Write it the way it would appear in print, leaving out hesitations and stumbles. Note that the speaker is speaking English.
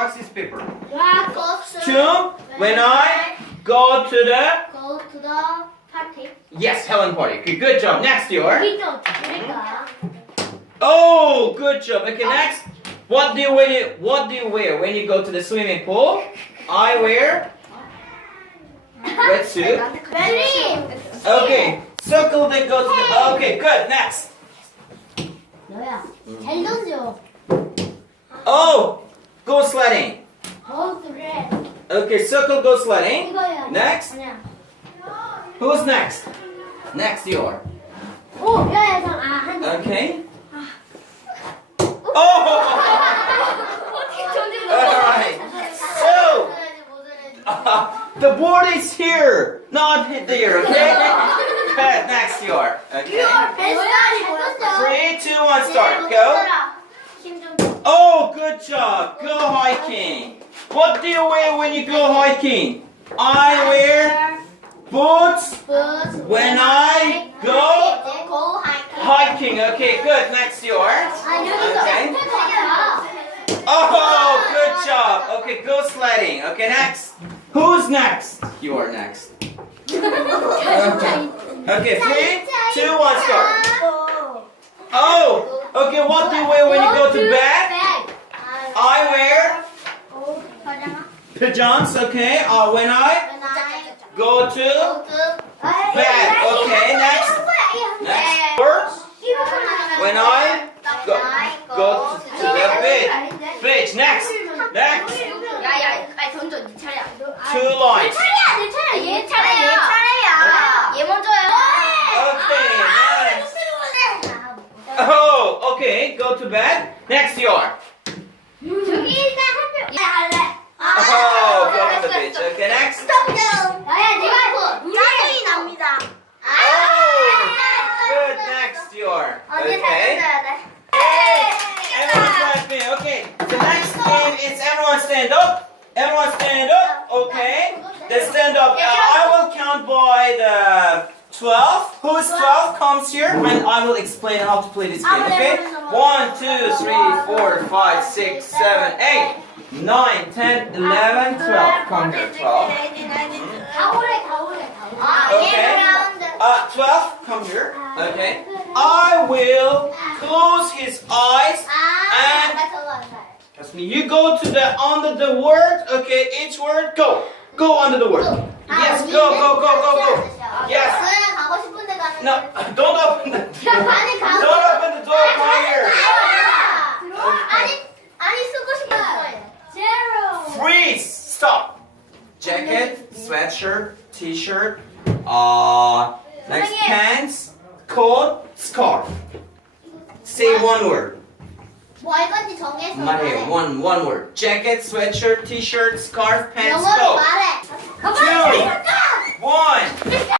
rock, scissors, paper. Rock. Two. When I go to the. Go to the party. Yes, Helen party. Okay, good job. Next, your. 우리도 우리가. Oh, good job. Okay, next. What do you wear? What do you wear when you go to the swimming pool? I wear wetsuit. Okay, circle then go to the. Okay, good. Next. 너야. 잘 던져. Oh, go sledding. 그래. Okay, circle go sledding. 이거야. Next. 아니야. Who's next? Next, your. 오, 야야, 한. Okay. Oh. Alright. So. The board is here, not there. Okay. Good. Next, your. Okay. 3, 2, 1, start. Go. Oh, good job. Go hiking. What do you wear when you go hiking? I wear boots when I go hiking. Okay, good. Next, yours. Okay. Oh, good job. Okay, go sledding. Okay, next. Who's next? You are next. Okay. Okay, 3, 2, 1, start. Oh, okay. What do you wear when you go to bed? I wear pajamas. Okay. When I go to bed. Okay. Next. Next. Words. When I go to the beach. Next. Next. 야야, 빨리 던져. 네 차례야. 2 lines. 내 차례야. 얘 차례야. 얘 먼저야. Okay. Next. Oh, okay. Go to bed. Next, your. 저기 일단 한 명. 할래. Oh, go to the beach. Okay. Next. 야야, 네가 짜증이 납니다. Oh, good. Next, your. Okay. Everyone join me. Okay. The next game is everyone stand up. Everyone stand up. Okay. Let's stand up. I will count by the 12. Who's 12 comes here and I will explain how to play this game. Okay. 1, 2, 3, 4, 5, 6, 7, 8, 9, 10, 11, 12. Come here. 12. 다 오래. Okay. 12. Come here. Okay. I will close his eyes and trust me. You go to the under the word. Okay. Each word. Go. Go under the word. Yes. Go. Yes. 가고 싶은데 가는. No. Don't open the door. Don't open the door. Come here. 아니 쓰고 싶은 거예요. Zero. Freeze. Stop. Jacket, sweatshirt, t-shirt, next pants, coat, scarf. Say one word. 뭐 할 건지 정해서 말해. One word. Jacket, sweatshirt, t-shirt, scarf, pants, 영어로 coat. 말해. 2, 1.